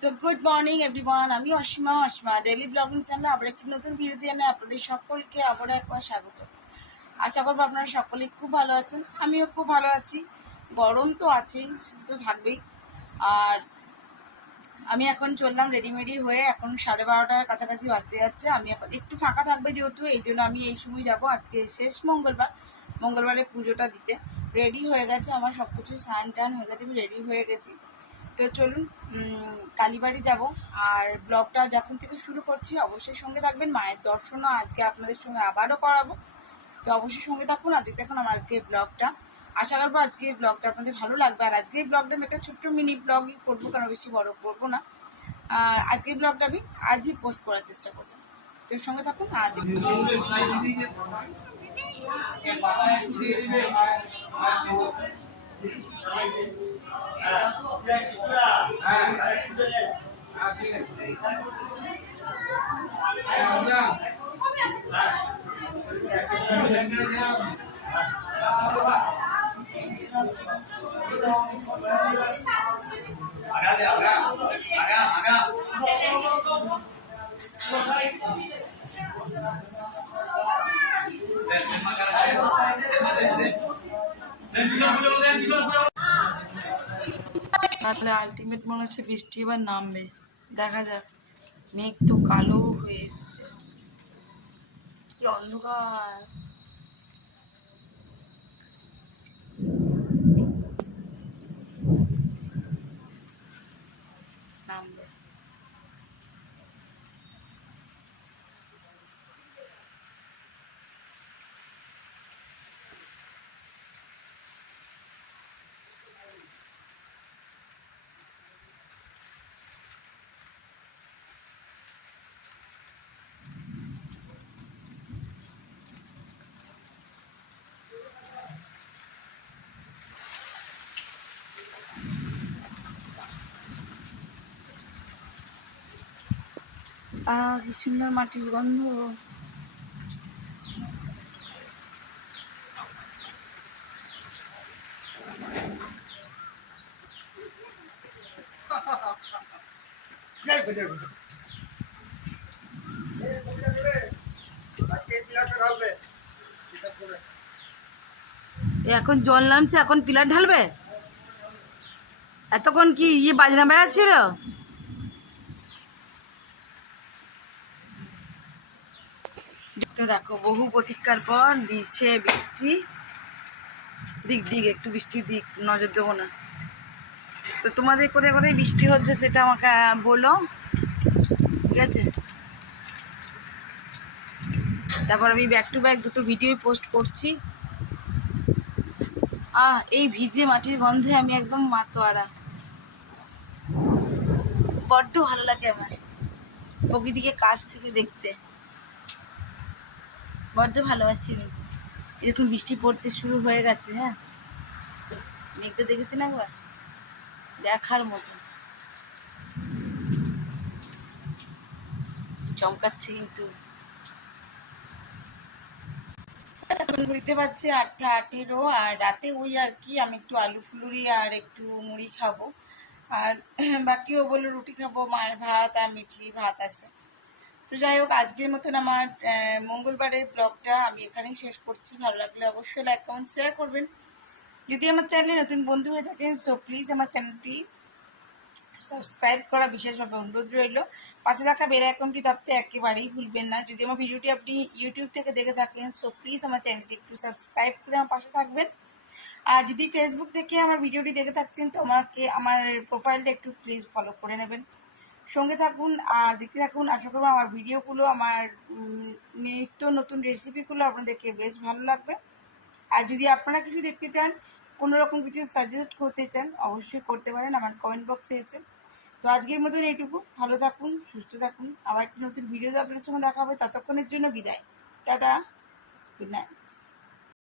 So good morning everyone, আমি Asima daily blogging চ্যানেলে আবার একটি নতুন ভিডিও দিয়ে আপনাদের সকলকে আবারও একবার স্বাগত। আশা করবো আপনারা সকলেই খুব ভালো আছেন, আমিও খুব ভালো আছি। গরম তো আছেই, সেটা তো থাকবেই। আর আমি এখন চললাম রেডিমেডি হয়ে, এখন 12:30টার কাছাকাছি বাজতে যাচ্ছে। আমি এখন একটু ফাঁকা থাকবে যেহেতু, এই জন্য আমি এই সময় যাব। আজকে শেষ মঙ্গলবারে পুজোটা দিতে রেডি হয়ে গেছে আমার, সব কিছু স্নান টান হয়ে গেছে, আমি রেডি হয়ে গেছি। তো চলুন কালীবাড়ি যাব। আর ব্লগটা যখন থেকে শুরু করছি অবশ্যই সঙ্গে থাকবেন। মায়ের দর্শনও আজকে আপনাদের সঙ্গে আবারও করাবো, তো অবশ্যই সঙ্গে থাকুন। আজকে দেখুন আমার আজকে ব্লগটা, আশা করবো আজকে ব্লগটা আপনাদের ভালো লাগবে। আর আজকে ব্লগটা আমি একটা ছোট্ট মিনি ব্লগই করবো, কারণ বেশি বড় করবো না। আজকে ব্লগটা আমি আজই পোস্ট করার চেষ্টা করবো, তো সঙ্গে থাকুন। আর তাহলে আলটিমেট মনে হচ্ছে বৃষ্টি এবার নামবে, দেখা যাক। মেঘ তো কালো হয়ে এসছে, কি অন্ধকার। নামবে। কি সুন্দর মাটির গন্ধ। এখন জল নামছে, এখন পিলার ঢালবে। এতক্ষণ কি বাজনা বাজাচ্ছিল? তো দেখো, বহু প্রতীক্ষার পর দিচ্ছে বৃষ্টি। দিক একটু বৃষ্টি দিক, নজর দেবো না। তো তোমাদের কোথায় কোথায় বৃষ্টি হচ্ছে সেটা আমাকে বলো, ঠিক আছে? তারপর আমি ব্যাক টু ব্যাক দুটো ভিডিও পোস্ট করছি। এই ভিজে মাটির গন্ধে আমি একদম মাতোয়ারা। বড্ড ভালো লাগে আমার প্রকৃতিকে কাছ থেকে দেখতে, বড্ড ভালোবাসি আমি। এরকম বৃষ্টি পড়তে শুরু হয়ে গেছে। হ্যাঁ, মেঘটা দেখেছি না একবার, দেখার মতো চমকাচ্ছে। কিন্তু ঘুরতে পারছি 8:18, আর রাতে ওই আর কি, আমি একটু আলু ফুলুরি আর একটু মুড়ি খাবো। আর বাকিও বলে রুটি খাবো, মায়ের ভাত আর মিঠলি ভাত আছে। তো যাই হোক, আজকের মতন আমার মঙ্গলবারের ব্লগটা আমি এখানেই শেষ করছি। ভালো লাগলে অবশ্যই লাইক কমেন্ট শেয়ার করবেন। যদি আমার চ্যানেলে নতুন বন্ধু হয়ে থাকেন, সো প্লিজ আমার চ্যানেলটি সাবস্ক্রাইব করা বিশেষভাবে অনুরোধ রইল। পাশে থাকা বেল আইকনটি দাবতে একেবারেই ভুলবেন না। যদি আমার ভিডিওটি আপনি ইউটিউব থেকে দেখে থাকেন, সো প্লিজ আমার চ্যানেলটি একটু সাবস্ক্রাইব করে আমার পাশে থাকবেন। আর যদি ফেসবুক থেকে আমার ভিডিওটি দেখে থাকছেন, তো আমার প্রোফাইলটা একটু প্লিজ ফলো করে নেবেন, সঙ্গে থাকুন আর দেখতে থাকুন। আশা করবো আমার ভিডিওগুলো, আমার নিত্য নতুন রেসিপিগুলো আপনাদেরকে বেশ ভালো লাগবে। আর যদি আপনারা কিছু দেখতে চান, কোনো রকম কিছু সাজেস্ট করতে চান, অবশ্যই করতে পারেন, আমার কমেন্ট বক্সে এসে। তো আজকের মতন এইটুকু। ভালো থাকুন, সুস্থ থাকুন। আবার একটি নতুন ভিডিওতে আপনাদের সঙ্গে দেখা হবে। ততক্ষণের জন্য বিদায়, টাটা, গুড নাইট।